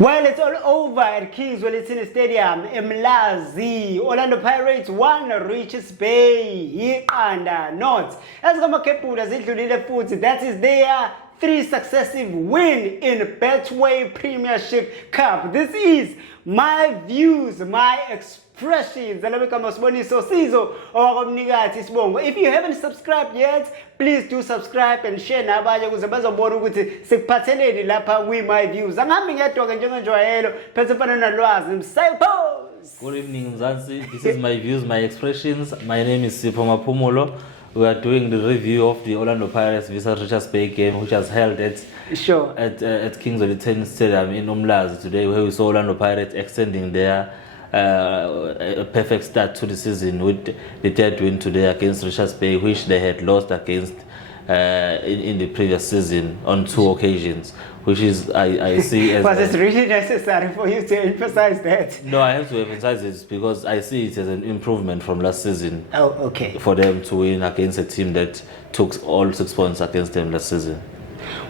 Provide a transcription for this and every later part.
Well, it's all over at Kings Wellington Stadium. Mlazi, Orlando Pirates won Richards Bay, Iqanda North. As Gamakepula zidlulile futhi, that is their 3 successive win in Betway Premiership Cup. This is my views, my expressions. If you haven't subscribed yet, please do subscribe and share nabanye ukuze bazobona ukuthi sikuphatheleni lapha my views. Angihambi ngedwa njengenjwayelo, phethe fana nalwazi msayipose. Good evening, Mzansi. This is my views, my expressions. My name is Sipho Mapumulo. We are doing the review of the Orlando Pirates vs Richards Bay game, which was held at Kings Wellington Stadium in Mlazi today, where we saw Orlando Pirates extending their a perfect start to the season with the 3rd win today against Richards Bay, which they had lost against in the previous season on 2 occasions, which is I see as was it really necessary for you to emphasize that? No, I have to emphasize it because I see it as an improvement from last season. Oh, okay. For them to win against a team that took all 6 points against them last season.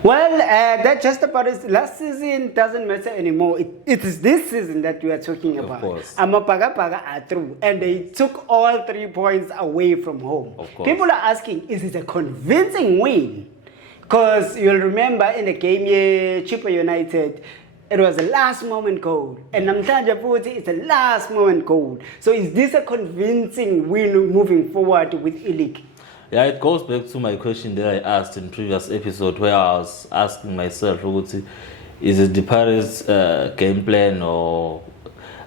Well, that just about is. Last season doesn't matter anymore. It is this season that we are talking about. Of course. Amapagapaga are through, and they took all 3 points away from home. Of course. People are asking, is it a convincing win? Because you'll remember in the game, Chippa United, it was a last moment goal. And Namhlanje futhi it's a last moment goal. So is this a convincing win moving forward with E-League? Yeah, it goes back to my question that I asked in previous episode, where I was asking myself, is it the Pirates' game plan or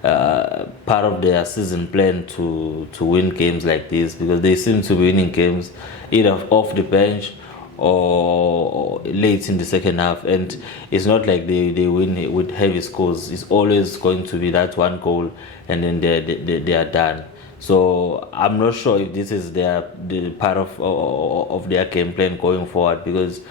part of their season plan to win games like this? Because they seem to be winning games either off the bench or late in the second half, and it's not like they win with heavy scores. It's always going to be that 1 goal and then they are done. So I'm not sure if this is the part of their game plan going forward, because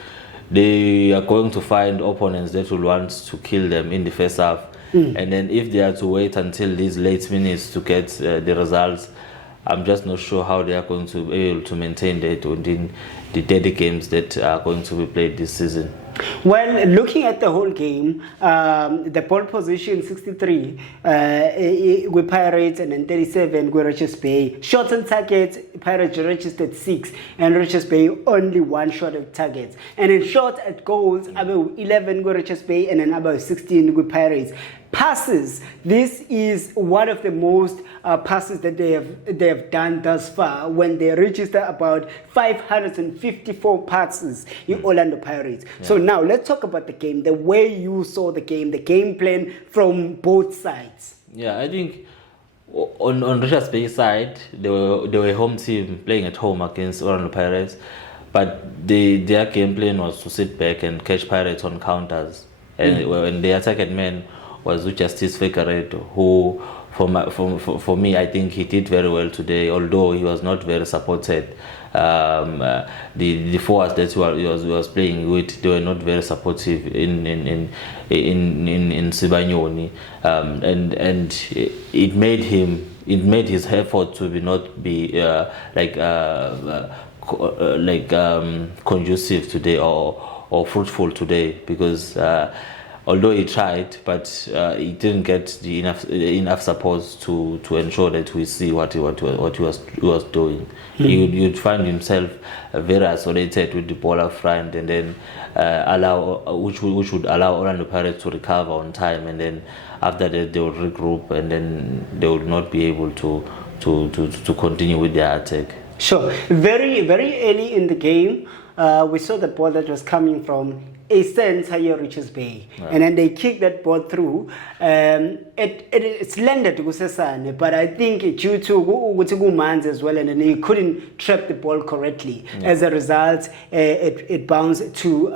they are going to find opponents that will want to kill them in the first half. And then if they are to wait until these late minutes to get the results, I'm just not sure how they are going to be able to maintain that within the 30 games that are going to be played this season. Well, looking at the whole game, the ball position 63 with Pirates and then 37 with Richards Bay. Shots on target, Pirates registered 6 and Richards Bay only 1 shot at targets. And in shots at goals, about 11 with Richards Bay and then about 16 with Pirates. Passes, this is one of the most passes that they have done thus far, when they register about 554 passes in Orlando Pirates. Yeah. So now let's talk about the game, the way you saw the game plan from both sides. Yeah, I think on Richards Bay side, they were a home team playing at home against Orlando Pirates, but their game plan was to sit back and catch Pirates on counters. And when the attacking man was Justice Figueiredo, who for me, I think he did very well today, although he was not very supported. The forwards that he was playing with, they were not very supportive in Sibanyoni, and it made his effort to conducive today or fruitful today, because although he tried, but he didn't get enough support to ensure that we see what he was doing. You'd find himself very isolated with the ball up front, and then which would allow Orlando Pirates to recover on time, and then after that they would regroup, and then they would not be able to continue with their attack. Sure. Very, very early in the game, we saw the ball that was coming from a center here, Richards Bay, and then they kicked that ball through. It's landed to Gusesane, but I think due to Manz as well, and then he couldn't trap the ball correctly. As a result, it bounced to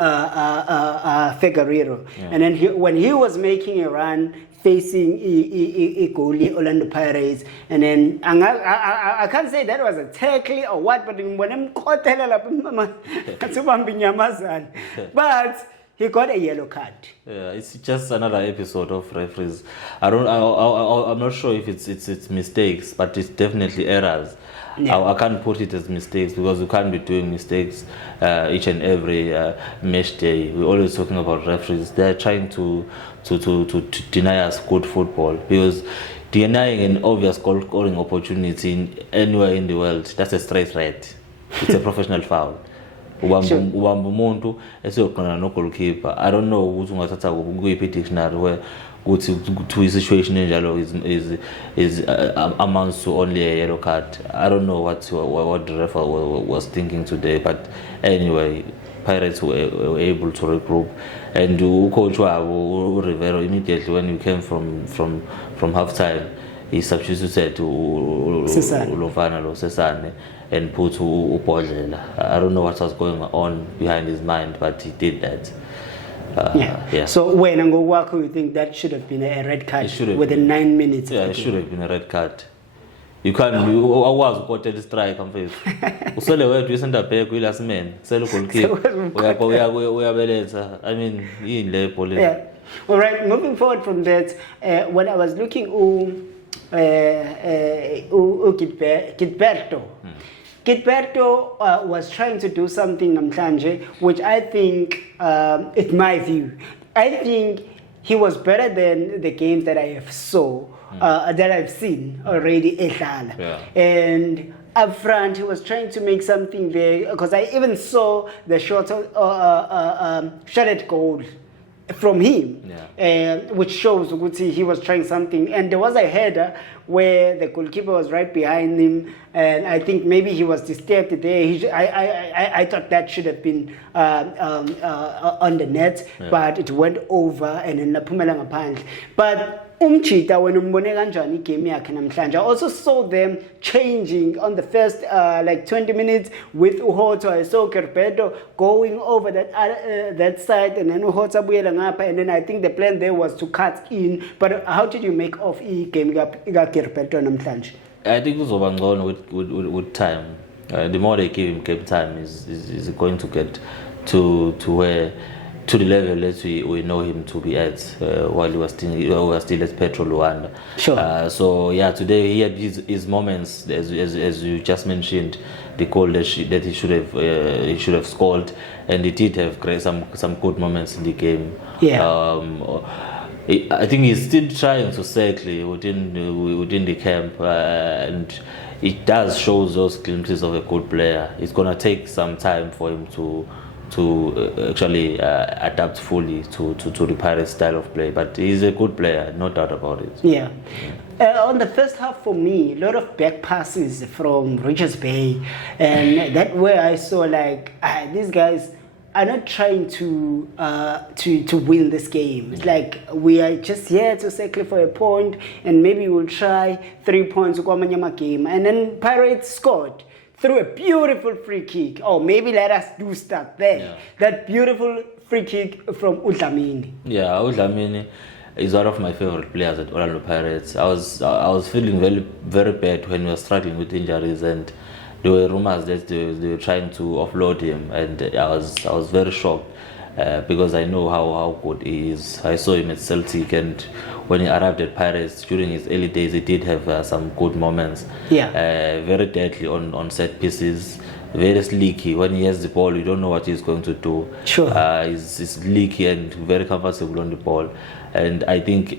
Figueiredo, and then when he was making a run facing a goalie, Orlando Pirates, and then I can't say that was a tackle or what, but he got a yellow card. Yeah, it's just another episode of referees. I'm not sure if it's mistakes, but it's definitely errors. Yeah. I can't put it as mistakes because you can't be doing mistakes each and every match day. We're always talking about referees. They're trying to deny us good football, because denying an obvious goal scoring opportunity anywhere in the world, that's a straight red. It's a professional foul. Ubamba umuntu eseyoqina no goalkeeper. I don't know ukuthi ungathatha kuyiphi dictionary where to a situation enjalo is amounts to only a yellow card. I don't know what the ref was thinking today, but anyway, Pirates were able to regroup, and coach wabo Rivero immediately when we came from half time, he substituted Lovana Lo Sesane and put Upodlela. I don't know what was going on behind his mind, but he did that. Yeah. So when Angowako, you think that should have been a red card within 9 minutes? Yeah, it should have been a red card. You can't. I was quoted the strike. I'm faced. Usole wethu isenda bhek last man. Sele goalkeeper. We are better. I mean, in the police. Yeah. All right. Moving forward from that, when I was looking Gilberto was trying to do something namhlanje, which I think, in my view, I think he was better than the games that I have that I've seen already. Yeah. And up front, he was trying to make something there, because I even saw the shot goal from him, which shows he was trying something. And there was a header where the goalkeeper was right behind him, and I think maybe he was disturbed there. I thought that should have been on the net, but it went over and then naphumela ngaphandle. But Umchita, when umbone kanjani igame yakhe namhlanje, I also saw them changing on the first 20 minutes with Uhoto. I saw Gilberto going over that side, and then Uhoto abuyela ngapha, and then I think the plan there was to cut in. But how did you make of igame Gilberto namhlanje? I think uzoba ngcono with time. The more they give him game time, is going to get to where, to the level that we know him to be at while we were still at Petro Luanda. Sure. So yeah, today he had his moments, as you just mentioned, the goal that he should have scored, and he did have some good moments in the game. Yeah. I think he's still trying to circle within the camp, and it does show those glimpses of a good player. It's gonna take some time for him to actually adapt fully to the Pirates style of play, but he's a good player, no doubt about it. Yeah. On the first half, for me, a lot of back passes from Richards Bay, and that where I saw these guys are not trying to win this game. It's like we are just here to settle for a point, and maybe we'll try 3 points game, and then Pirates scored through a beautiful free kick. Oh, maybe let us do stuff there. Yeah. That beautiful free kick from Udlamini. Yeah, Udlamini is one of my favorite players at Orlando Pirates. I was feeling very, very bad when we were struggling with injuries, and there were rumors that they were trying to offload him, and I was very shocked because I know how good he is. I saw him at Celtic, and when he arrived at Pirates during his early days, he did have some good moments. Yeah. Very deadly on set pieces, very sleeky. When he has the ball, you don't know what he's going to do. Sure. He's leaky and very comfortable on the ball, and I think he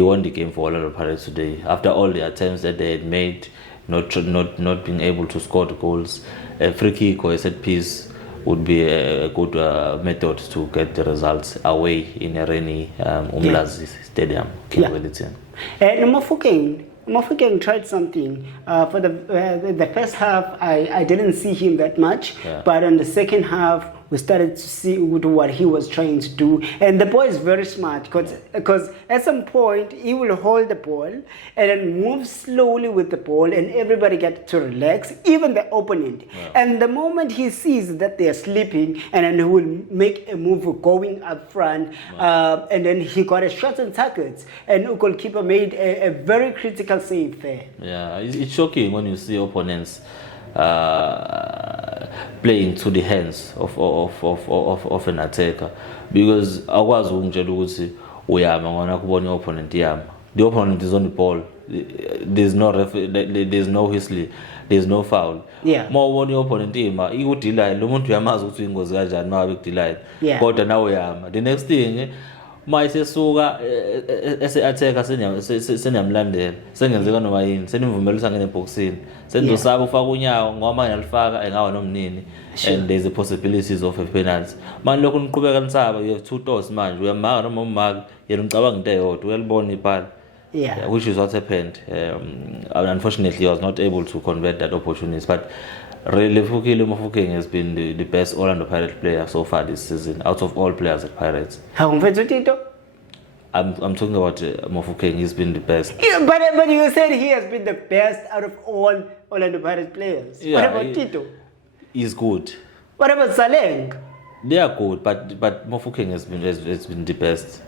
won the game for Orlando Pirates today. After all the attempts that they had made, not being able to score the goals, a free kick or a set piece would be a good method to get the results away in a rainy Mlazi Stadium. And Mofokeng tried something. For the first half, I didn't see him that much, but in the second half, we started to see what he was trying to do. And the boy is very smart, because at some point, he will hold the ball and then move slowly with the ball, and everybody gets to relax, even the opponent. Yeah. And the moment he sees that they are sleeping, and then he will make a move going up front, and then he got a shot on target, and the goalkeeper made a very critical save there. Yeah, it's shocking when you see opponents playing to the hands of an attacker, because akwazi ukungitshela ukuthi uyama ngona kubona i-opponent yama. The opponent is on the ball. There's no whistling, there's no foul. Yeah. Uma ubona i-opponent ima ikudelaye, lo muntu uyamazi ukuthi uyingozi kanjani uma bekudelaye. Yeah. Kodwa nawe uyama. The next thing uma isesuka ese-attacker seniyamlandela, sengenzeka noma yini, senimvumelisa ngene eboxini, senzosaba ufaka unyawo ngoba ngiyalifaka engawa nomnini. And there's a possibilities of a penalty. Man lokho niqhubeka nisaba, you have 2 toss manje, uyamaka noma umaka, yena ucabanga into eyodwa, uyalibona ibhala. Yeah. Which is what happened. Unfortunately, he was not able to convert that opportunity. But really, Mofokeng has been the best Orlando Pirates player so far this season, out of all players at Pirates. How Tito? I'm talking about Mofokeng. He's been the best. Yeah, but you said he has been the best out of all Orlando Pirates players. Yeah, What about Tito? He's good. What about Saleng? They are good, but Mofokeng has been the best.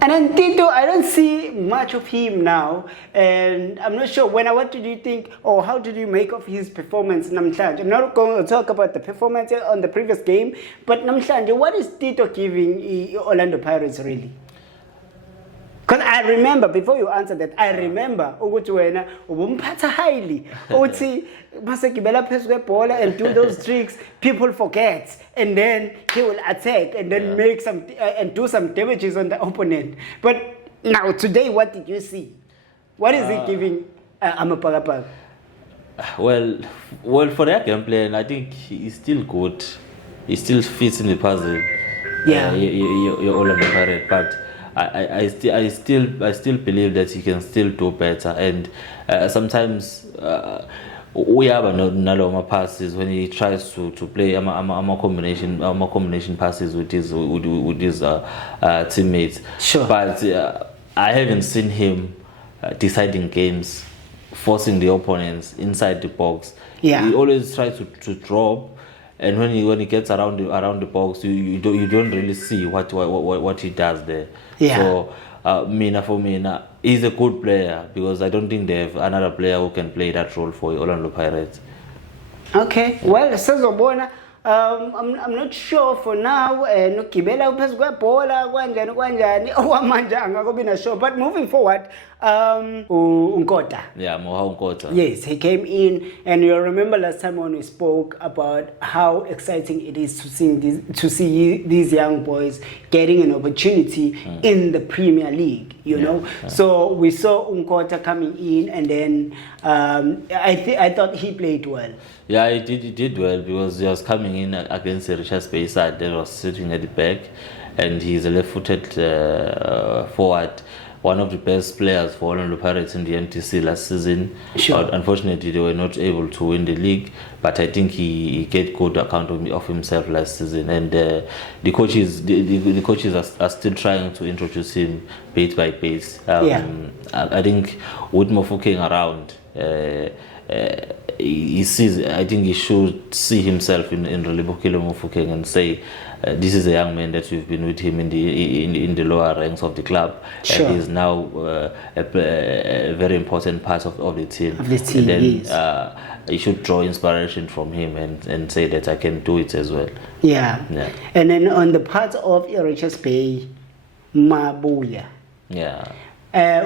And then Tito, I don't see much of him now, and I'm not sure. What did you think, or how did you make of his performance, Namhlanje? I'm not going to talk about the performance on the previous game, but Namhlanje, what is Tito giving Orlando Pirates really? Because I remember, before you answer that, I remember ukuthi wena ubumphatha highly. Uthi mase gibela phezu kwebhola and do those tricks, people forget, and then he will attack and then make some and do some damages on the opponent. But now today, what did you see? What is he giving Amapagapag? Well, for that gameplay, I think he's still good. He still fits in the puzzle. Yeah, you're Orlando Pirates, but I still believe that he can still do better, and sometimes we have another passes when he tries to play a combination passes with his teammates. Sure. But I haven't seen him deciding games, forcing the opponents inside the box. Yeah. He always tries to drop. And when he gets around the box, you don't really see what he does there. Yeah. So for me, he's a good player, because I don't think they have another player who can play that role for Orlando Pirates. Okay. Well, Sezobona, I'm not sure for now. Nokibela uphezu kwebhola kanjani owamanje angakubi na sure. But moving forward, Unkota. Yeah, Moha Unkota. Yes, he came in, and you remember last time when we spoke about how exciting it is to see these young boys getting an opportunity in the Premier League. You know, so we saw Unkota coming in, and then I thought he played well. Yeah, he did well, because he was coming in against the Richards Bay side that was sitting at the back, and he's a left-footed forward. One of the best players for Orlando Pirates in the MTC last season. Sure. Unfortunately, they were not able to win the league, but I think he get good account of himself last season. And the coaches are still trying to introduce him bit by bit. I think with Mofokeng around, he sees. I think he should see himself in Relebokile Mofokeng and say, this is a young man that we've been with him in the lower ranks of the club. Sure. And he's now a very important part of the team. Of the team, and then you should draw inspiration from him and say that I can do it as well. Yeah. And then on the part of Richards Bay, Mabuya. Yeah.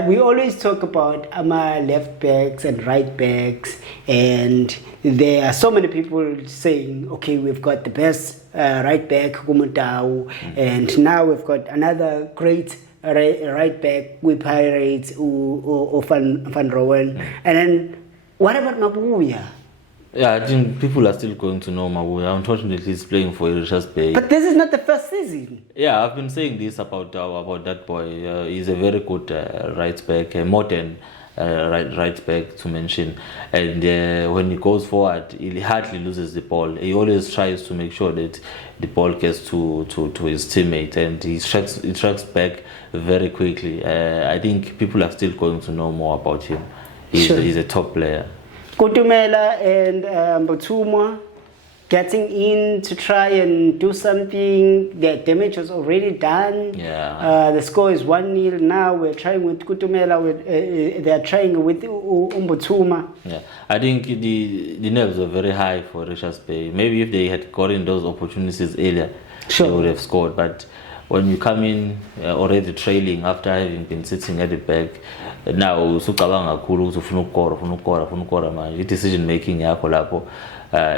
We always talk about left backs and right backs, and there are so many people saying, okay, we've got the best right back, Kumutau, and now we've got another great right back with Pirates, or Van Rowen. And then what about Mabuya? Yeah, I think people are still going to know Mabuya. Unfortunately, he's playing for Richards Bay. But this is not the first season. Yeah, I've been saying this about that boy. He's a very good right back, modern right back to mention. And when he goes forward, he hardly loses the ball. He always tries to make sure that the ball gets to his teammate, and he tracks back very quickly. I think people are still going to know more about him. He's a top player. Kutumela and Mbatuma, getting in to try and do something. The damage was already done. Yeah. The score is 1-0 now. We're trying with Kutumela. They're trying with Umbutuma. Yeah, I think the nerves were very high for Richards Bay. Maybe if they had gotten those opportunities earlier, Sure. they would have scored. But when you come in already trailing after having been sitting at the back, now usukabanga kakhulu ufuna ukukora manje. Decision making yakho lapho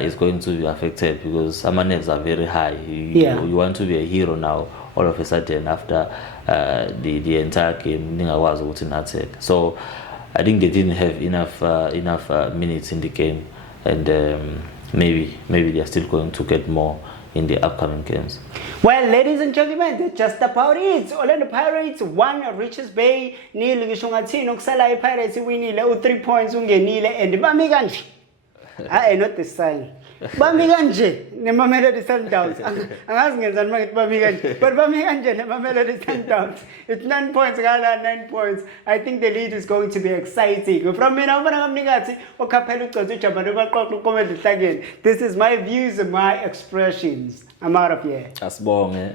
is going to be affected because some nerves are very high. You want to be a hero now all of a sudden after the entire game ningakwazi ukuthi natheke. So I think they didn't have enough minutes in the game, and maybe they're still going to get more in the upcoming games. Well, ladies and gentlemen, that's just about it. Orlando Pirates won Richards Bay. Nil ngisho ngathini okusala iPirates winile u3 points ungenile and bami kanje. Not this sign. Bami kanje neMamelodi Sundowns. Angazi ngenzani manje bami kanje. But bami kanje neMamelodi Sundowns. It's 9 points ngala 9 points. I think the lead is going to be exciting. From mina ubona ngamnikathi okhaphela uGcotha uJabane baqoqa ukomedi hlakeni. This is my views and my expressions. I'm out of here. Asibonge.